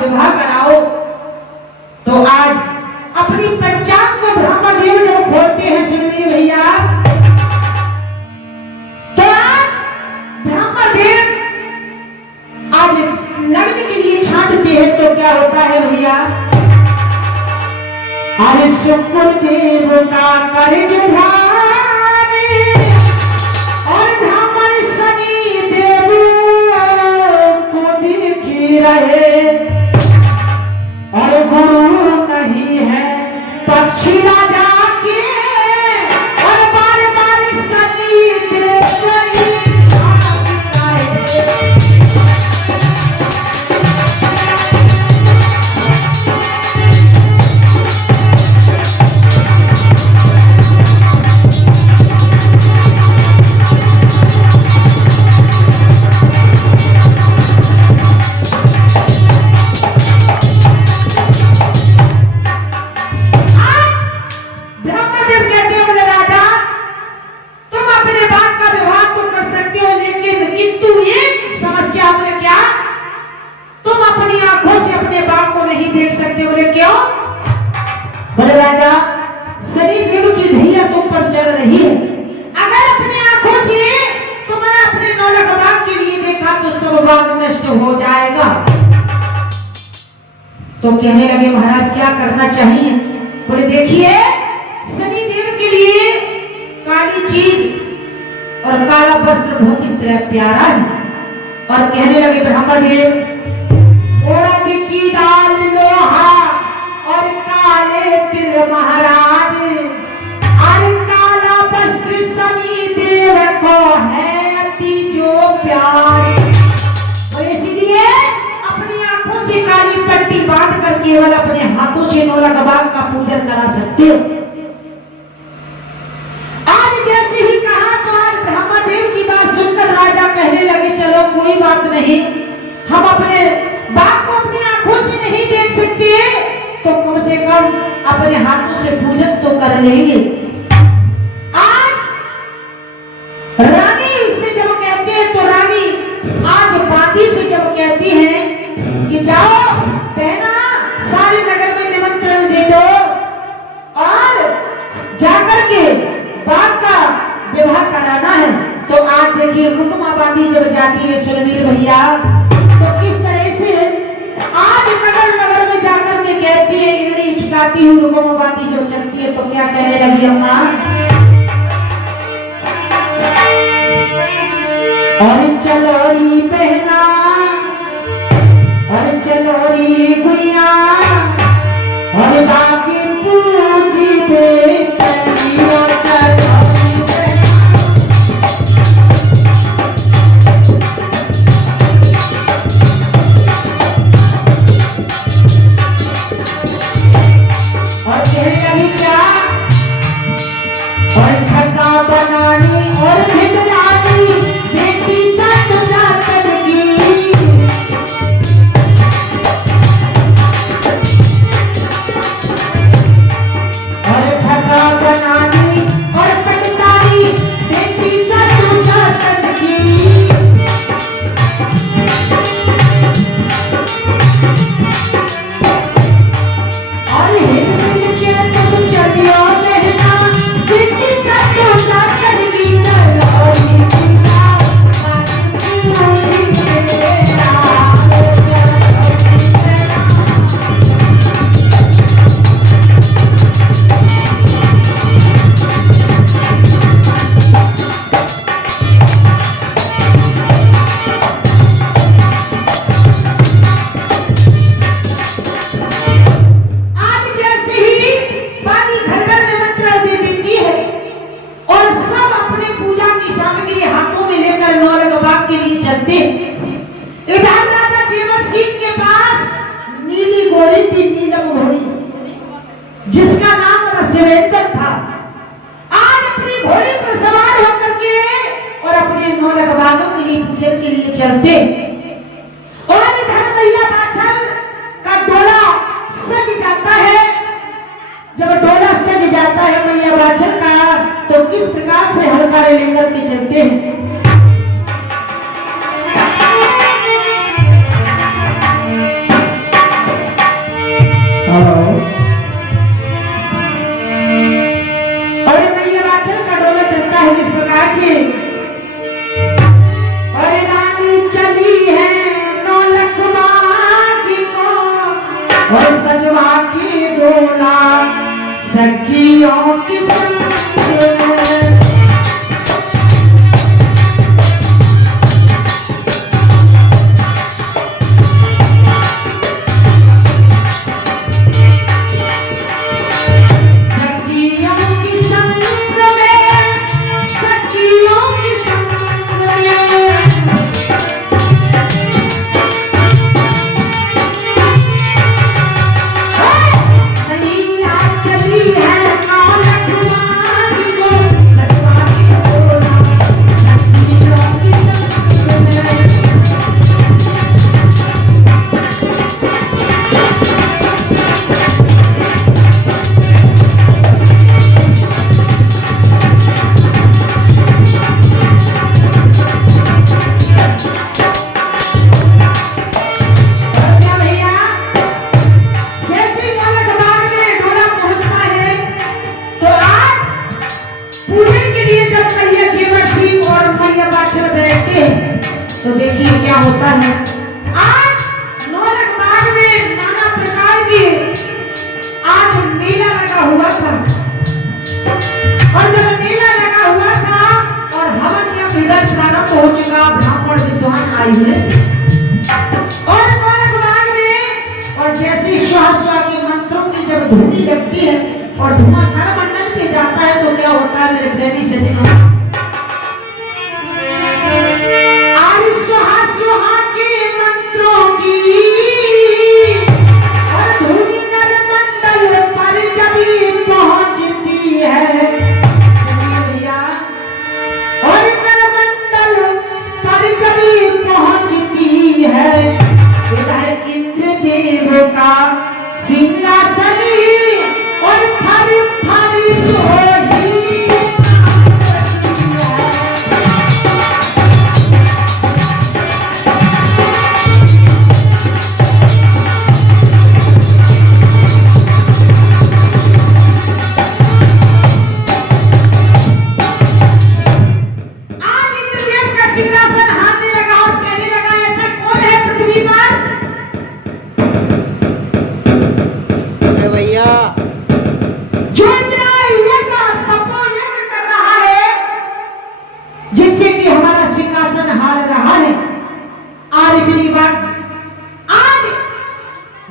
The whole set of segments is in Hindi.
विवाह कराओ। तो आज अपनी पंचांग को ब्रह्मदेव जब खोलते हैं सुनिए भैया, तो ब्रह्मदेव आज लग्न के लिए छांटते हैं तो क्या होता है भैया, अरे शुक्र देव का कर्ज धारे और ब्राह्मण शनि देव को देख रहे और गुरु नहीं है पक्षी राजा के और बार बार शनि देव हो जाएगा। तो कहने लगे महाराज क्या करना चाहिए? बोले देखिए शनि देव के लिए काली चीज और काला वस्त्र बहुत ही प्यारा है। और कहने लगे ब्राह्मण देव उड़द की दाल लोहा और काले तिल महाराज और काला वस्त्र शनि देव को है अति जो प्यार, इसलिए अपनी आंखों से काली पट्टी बांध कर केवल अपने हाथों से नौलख बाग का पूजन करा सकते हो। आज जैसे ही कहा तो आज ब्रह्मदेव की बात सुनकर राजा कहने लगे चलो कोई बात नहीं, हम अपने बाग को अपनी आंखों से नहीं देख सकते तो कम से कम अपने हाथों से पूजन तो कर लेंगे। आज रानी इससे जब कहते हैं तो रानी आज बाती से जब कहती हैं कि जाओ बहना सारे नगर में निमंत्रण दे दो और जाकर के बाग का विवाह कराना है। तो आज देखिए रुकमा बाती जब जाती है सुरवीर भैया तो किस तरह से आज नगर नगर में जाकर के कहती है इरड़ी उचकाती हूँ, रुकमा बाती जब चलती है तो क्या कहने लगी अम्मा, और चलोरी बहना और चलोरी गुड़िया और बाकी पूजी बेचनी और चलोरी और कहने लगी क्या, और ठका बनानी और भिड़लानी बेटी तक जाकर की और ठका बनानी और पटकानी बेटी तक जाकर की और हिल मिल के तुम चलियो बहना बेटी तक जाकर की जिसका नाम रसवेंद्र था, आज अपनी घोड़ी पर सवार होकर के और अपने नौलख बागों के लिए पूजन के लिए चलते और इधर मैया बाछल का डोला सज जाता है। जब डोला सज जाता है मैया बाछल का तो किस प्रकार से हल्का लेकर के चलते हैं। और सजवा की डोला सखियों की संग तो देखिए क्या होता है। आज नौलख बाग में नाना प्रकार के आज मेला लगा हुआ था और जब मेला लगा हुआ था और हवन या विधि प्रारंभ हो चुका, ब्राह्मण विद्वान आए हुए और नौलख बाग में और जैसे स्वाहा स्वाहा के मंत्रों की जब धुनी लगती है और धुआं नरमंडल में जाता है तो क्या होता है मेरे प्रेमी सज्जनों, का सिंहासन और थर थर जोही आज इंद्रदेव का सिंहासन हाथ में लगा और कहने लगा ऐसा कौन है पृथ्वी पर जो इतना यज्ञ तपोयज्ञ कर रहा है जिससे कि हमारा सिंहासन हार रहा है। आज इतनी बात आज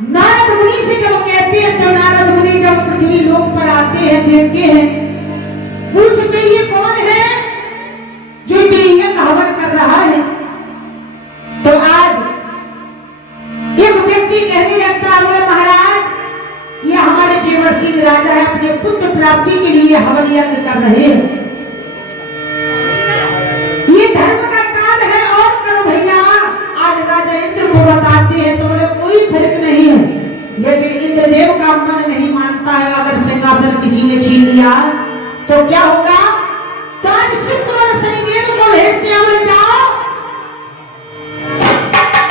नारद मुनि से जब कहते हैं तो नारद मुनि जब पृथ्वी लोक पर आते हैं देखते हैं पूछते ये कौन है जो इतनी यज्ञ हवन कर रहा है। तो आज एक व्यक्ति कहने लगता है बोले महाराज ये हमारे जीवर्षी राजा है, अपने पुत्र प्राप्ति के लिए हवन यज्ञ कर रहे हैं। ये धर्म का काल है और करो भैया। आज राजा इंद्र को बताते हैं तो बोले कोई फर्क नहीं है, लेकिन इंद्रदेव का मन नहीं मानता है। अगर सिंहासन किसी ने छीन लिया तो क्या होगा। तो आज शुक्र और शनिदेव को भेजते हैं, बोले जाओ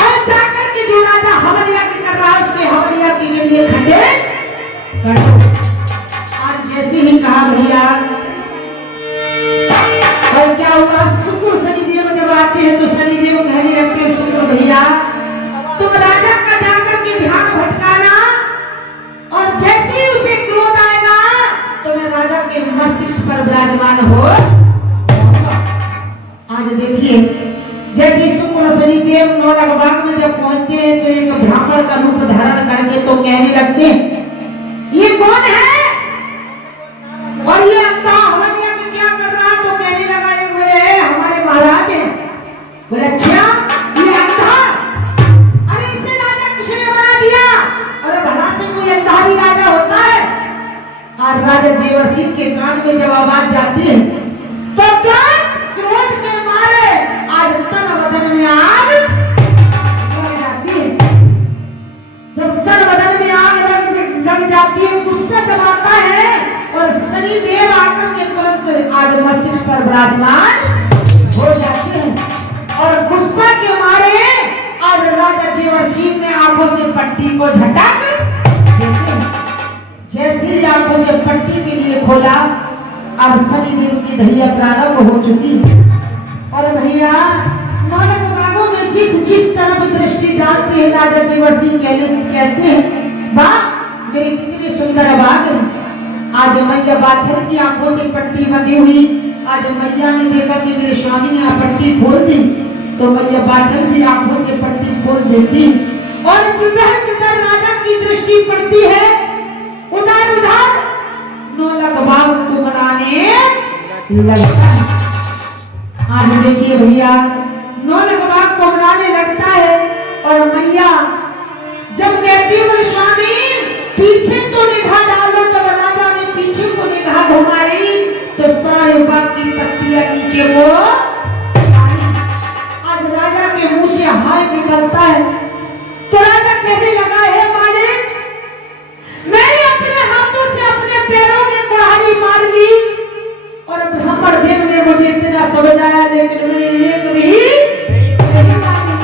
और जाकर के जो राजा हवन यज्ञ कर रहा है उसके हवन यज्ञ के लिए खंडित कर दो। आज जैसे ही कहा भैया और क्या हुआ, शुक्र शनिदेव जब आते हैं तो शनिदेव कहने लगते हैं शुक्र भैया तुम राजा का जाकर के ध्यान भटकाना और जैसे ही उसे क्रोध आएगा तो मैं राजा के मस्तिष्क पर विराजमान हो। आज देखिए जैसे शुक्र और शनिदेव नौलख बाग में जब पहुंचते हैं तो एक ब्राह्मण का रूप धारण करके तो कहने लगते हैं ये कौन है और ये अंधा हवन यज्ञ क्या कर रहा। तो कहने लगा एक बोले हमारे महाराज हैं। बोले अच्छा ये अंधा, अरे इसे राजा किसने बना दिया। अरे भला से कोई अंधा भी राजा होता है। और राजा जीवर्षी के कान में जब आवाज जाती है तो तुरंत क्रोध के मारे आज तन बदन में आग लग जाती है। जब तन बदन में आग लग जाती है, गुस्सा जब आता है और शनिदेव आकर के तुरंत आज मस्तिष्क पर विराजमान हो जाते हैं और गुस्सा के मारे आज राजा जीवर्षी ने आंखों से पट्टी को झटक देते हैं। जैसे ही आंखों से पट्टी के लिए खोला अब शनिदेव की दैया प्रारंभ हो चुकी और भैया नौलख बागों में जिस जिस तरफ दृष्टि डालते हैं राजा जीवर्षी कहते हैं आज मैया बाछड़ की आंखों से पट्टी बंधी हुई। आज मैया ने देखा कि मेरे स्वामी ने पट्टी खोल दी, तो मैया बाछड़ भी आंखों से पट्टी खोल देती और जिधर जिधर राजा की दृष्टि पड़ती है उधर उधर नौलख बाग को मनाने लगता है। आज देखिए भैया, नौलख बाग को मनाने लगता है और मैया जब कहती बोले स्वामी पीछे तो निगाह डालो, जब राजा ने पीछे को निगाह घुमाई तो सारे बाग की पत्तियां नीचे को आई। आज राजा के मुंह से हाय निकलता है तो राजा कहने लगा, हे मालिक, मैंने अपने हाथों से अपने पैरों में कुल्हाड़ी मार ली और ब्राह्मण देव ने मुझे इतना समझाया, लेकिन मैंने एक भी नहीं मानी।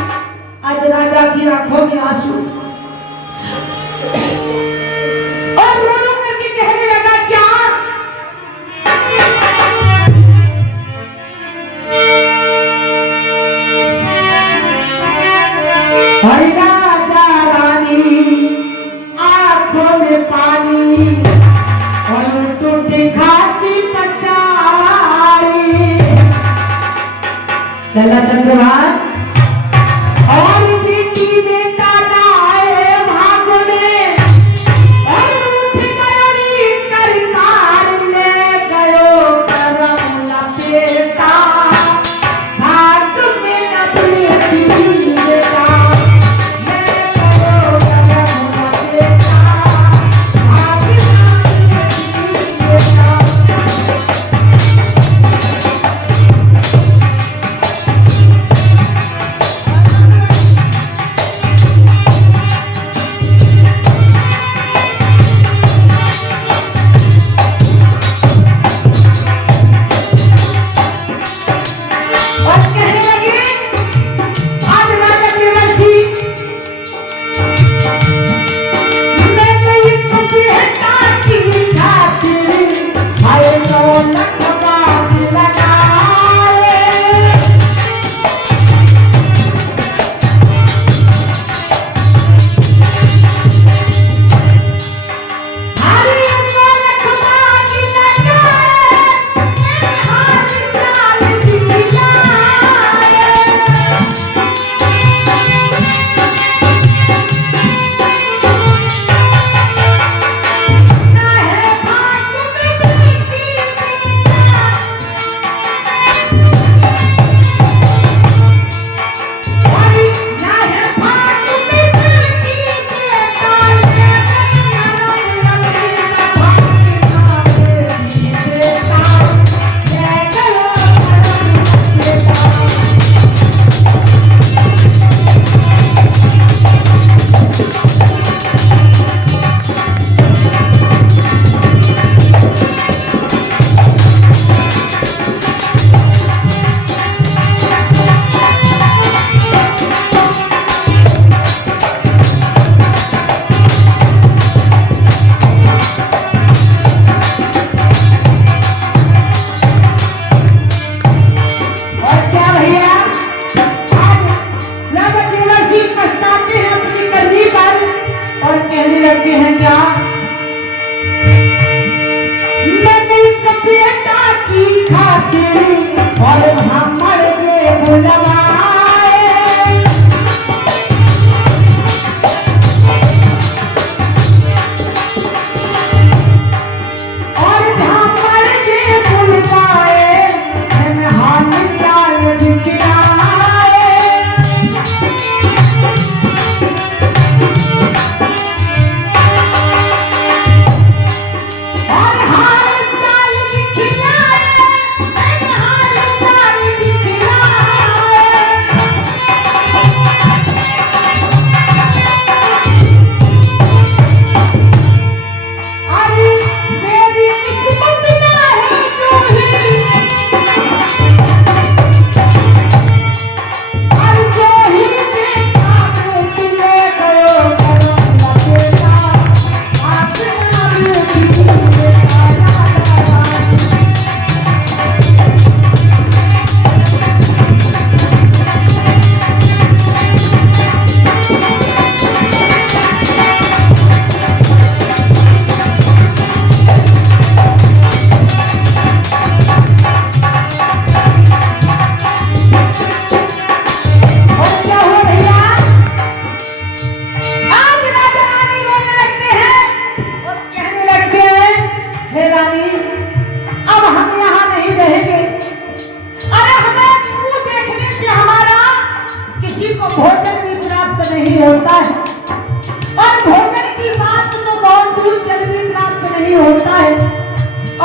आज राजा की आंखों में आंसू और रो रो करके कहने लगा, क्या हरि राजा रानी आंखों में पानी और टूटी खाती पचारी। लल्ला चंद्रभान और बेटी बेटा नाए भाग में और उठ गयो करतार ले गयो करम लपेटा। भाग में न बेटी बेटा ले गयो करम लपेटा। भाग में न बेटी बेटा।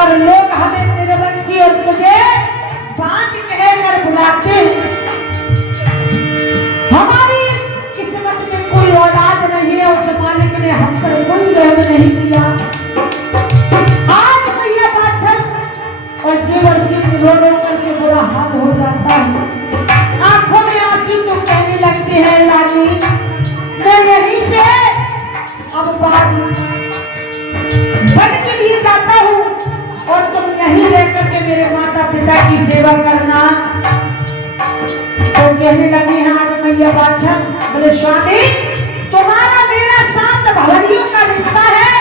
और लोग हमें निर्वंशी और तुझे बांझ कहकर बुलाते हैं। हमारी किस्मत में कोई औलाद नहीं है, उस मालिक ने हम पर कोई रहम नहीं किया। आज मैया बाछल और जेवर सिंह रो रो करके बुरा हाल हो जाता है। आंखों में आंसू तो कहने लगते हैं, रानी मैं यहीं से अब बात बन के लिए जाता हूँ और तुम यहीं रह करके मेरे माता पिता की सेवा करना। तो कहने लगे हैं आज मैया बाछल, बोले स्वामी तुम्हारा मेरा साथ भवरियों का रिश्ता है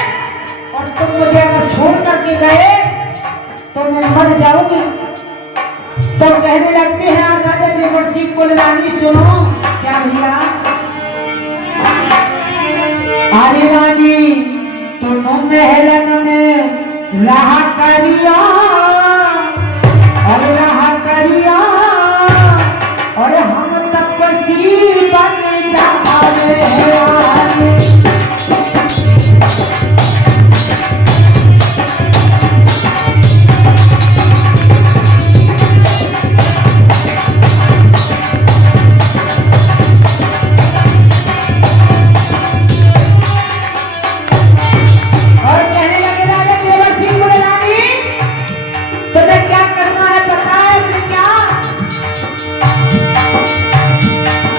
और तुम मुझे अगर छोड़ करके गए तो मैं मर जाऊंगी। तो कहने लगते हैं राजा जेवर सिंह को, रानी सुनो। क्या भैया? अरे रानी तुम महलन में रहा करिया और रहा करिया और हम तपस्वी बन जाए।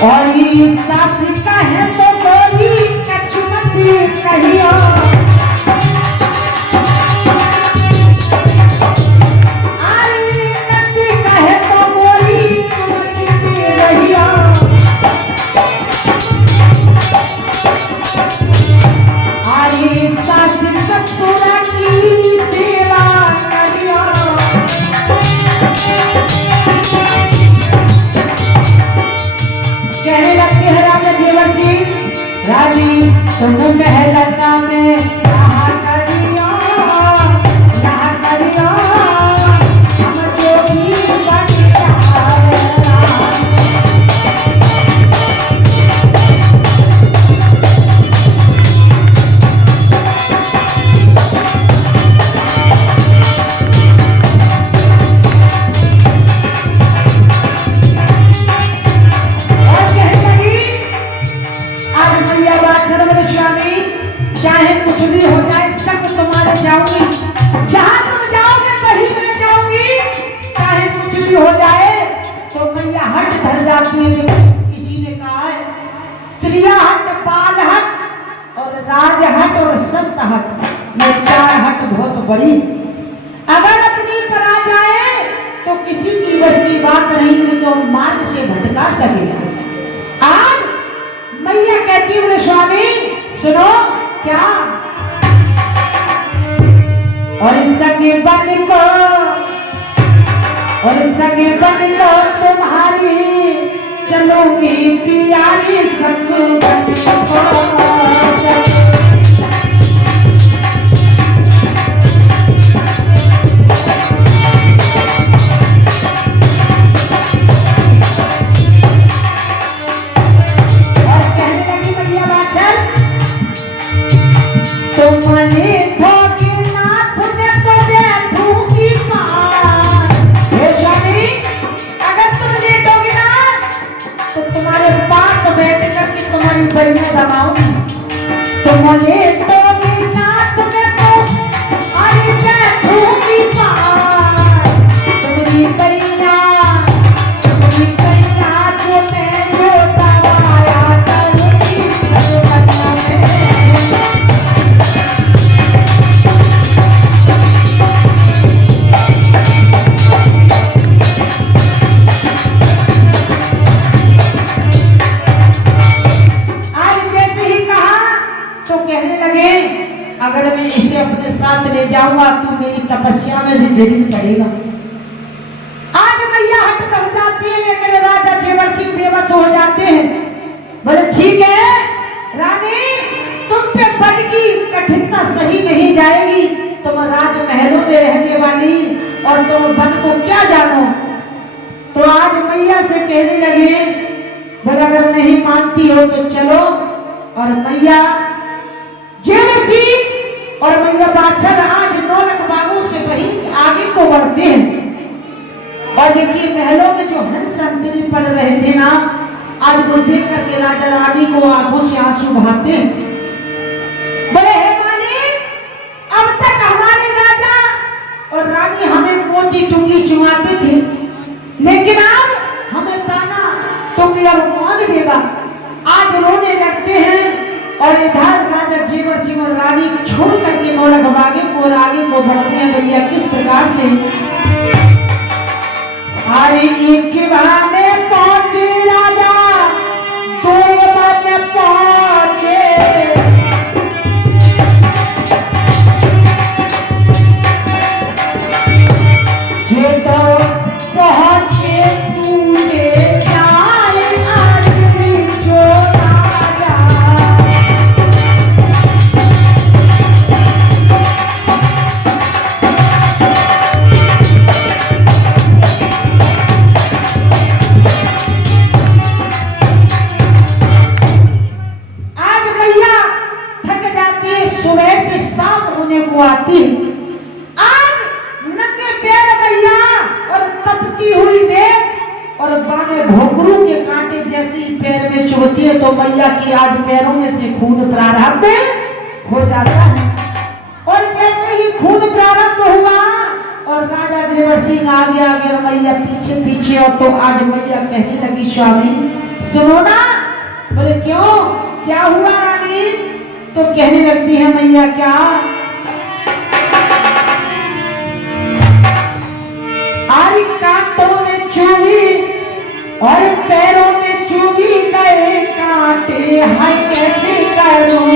और ये सास का है तो बोली कछुमती कहियो, अरे नती का है तो बोली तुम चुपी रहियो। अरे सास ससुरा की सेवा करियो। कहने लगते हैं राजा जेवर सिंह, रानी तुम महलना में रहा करियो, रहा करियो हम जोगी बन जाए। चाहे कुछ भी हो जाए सब तुम्हारे जाऊंगी, जहां तुम जाओगे वहीं मैं जाऊंगी। चाहे कुछ भी हो जाए तो मैया हट धर जाती है। किसी ने कहा है त्रिया हट, बाल हट और राज हट और संत हट, ये चार हट बहुत बड़ी। अगर अपनी पर आ जाए तो किसी की बस की बात नहीं, उनको मार्ग से भटका सकेगा। आज मैया कहती बोले स्वामी सुनो। क्या? और सगे बन को, और सगे बन को तुम्हारी चलूंगी प्यारी संग बन को। तुमने तो बिना तुम्हें तो अरे बैठूंगी पार, तुम्हारी परिया जो मैं जो दबाया करूंगी सर्वना में। अगर मैं इसे अपने साथ ले जाऊंगा तो मेरी तपस्या में भी विघ्न पड़ेगा। आज मैया हट कर जाती है लेकिन राजा जेवर सिंह बेबस हो जाते हैं। बोले ठीक है रानी, तुम पे बल की कठिनता सही नहीं जाएगी, तुम राजमहलों में रहने वाली और तुम वन को क्या जानो। तो आज मैया से कहने लगे, बोले अगर नहीं मानती हो तो चलो। और मैया जेवर सिंह और मैया यह बाछड़ आज 9 लाख बागों से वही आगे को बढ़ते हैं। और देखिए महलों में जो हंस हंसनी पड़ रहे थे ना, आज वो देख करके राजा रानी को आंखों से आंसू बहाते हैं। बोले हे मालिक, अब तक हमारे राजा और रानी हमें मोती टुंगी चुमाते थे, लेकिन अब हमें ताना टुंगी अब कौन देगा। आज रोने लगते हैं और इधर राजा जेवर सिंह और रानी छोड़ करके 9 लाख बागे को आगे को बढ़ते हैं। भैया किस प्रकार से, अरे एक के बहाने पहुंचे राजा, 2 बहाने पहुंचे, जे तो पहुंचे तुझे प्यारे आदमी जो राजा। सुबह से शाम होने को आती है। आज नंगे पैर मैया और तपती हुई देख और बाने घोंघरू के कांटे जैसे ही पैर में चुभती है तो मैया की आज पैरों में से खून प्रारंभ हो जाता है। और जैसे ही खून प्रारंभ हुआ और राजा जेवर सिंह आगे आगे और मैया पीछे पीछे, और तो आज मैया कहने लगी स्वामी सुनो ना। बोले क्यों, क्या हुआ रानी। तो कहने लगती है मैया क्या, आरी कांटों में चुभी और पैरों में चुभी गए कांटे, हाय कैसे करूं।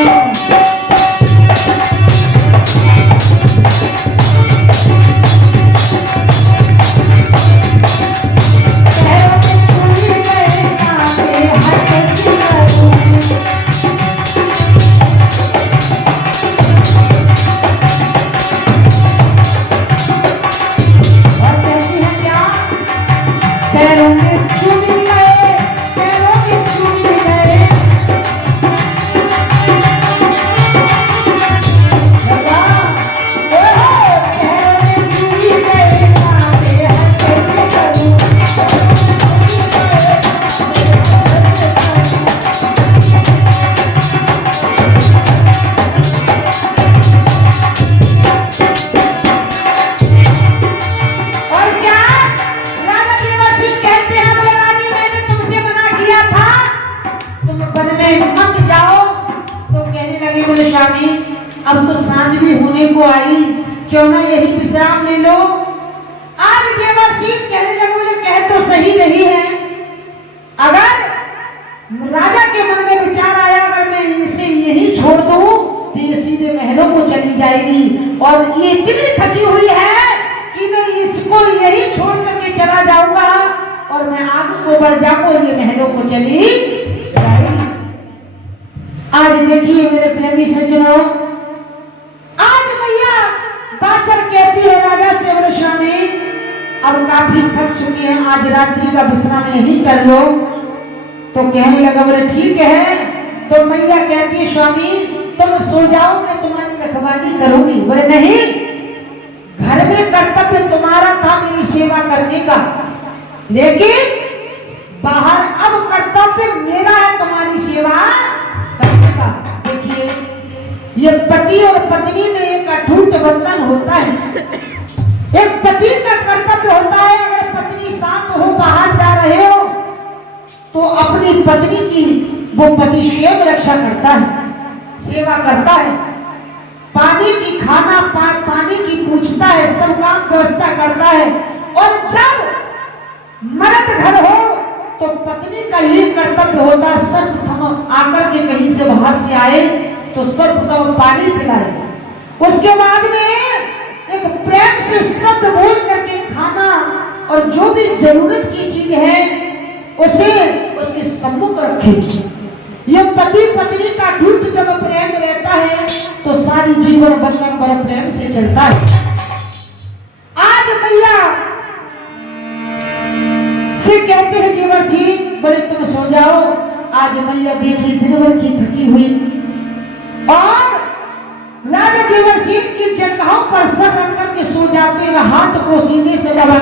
अब तो सांझ भी होने को आई, क्यों ना यही विश्राम ले लो। आज जेवर सिंह कहने लगे, बोले कह तो सही रही है, अगर राजा के मन में विचार आया अगर मैं इसे यही छोड़ दूं तो ये सीधे महलों को चली जाएगी, और ये इतनी थकी हुई है कि मैं इसको यही छोड़ करके चला जाऊंगा और मैं आगे को बढ़ जाऊंगा, ये महलों को चली जाएगी। आज देखिए मेरे प्रेमी सज्जनों, आज मैया बाछड़ कहती है राजा से, बोले स्वामी अब काफी थक चुकी है, आज रात्रि का विश्राम यही कर लो। तो कहने लगा, बोले ठीक है। तो मैया कहती है स्वामी तुम सो जाओ, मैं तुम्हारी रखवाली करूंगी। बोले नहीं, घर में कर्तव्य तुम्हारा था मेरी सेवा करने का, लेकिन बाहर अब कर्तव्य मेरा है तुम्हारी सेवा करने का। देखिए ये पति और पत्नी में एक अटूट बंधन होता है। एक पति का कर्तव्य होता है, अगर पत्नी साथ हो बाहर जा रहे हो तो अपनी पत्नी की वो पति स्वयं रक्षा करता है, सेवा करता है, पानी की खाना पानी की पूछता है, सब काम व्यवस्था करता है। और जब मर्द घर हो तो पत्नी का ये कर्तव्य होता है, सर्वप्रथम आकर के कहीं से बाहर से आए तो सर्वप्रथम पानी पिलाए, उसके बाद में एक प्रेम से शब्द बोल करके खाना और जो भी जरूरत की चीज है उसे उसके सम्मुख रखे। यह पति पत्नी का अटूट जब प्रेम रहता है तो सारी जीवन बंधन बड़े प्रेम से चलता है। आज मैया से कहते हैं जेवर सिंह, बोले तुम सो जाओ। आज मैया देखी दिन भर की थकी हुई और राजा जीवन सिंह की जगहों पर सर रख करके सो जाते व हाथ को सीने से दबा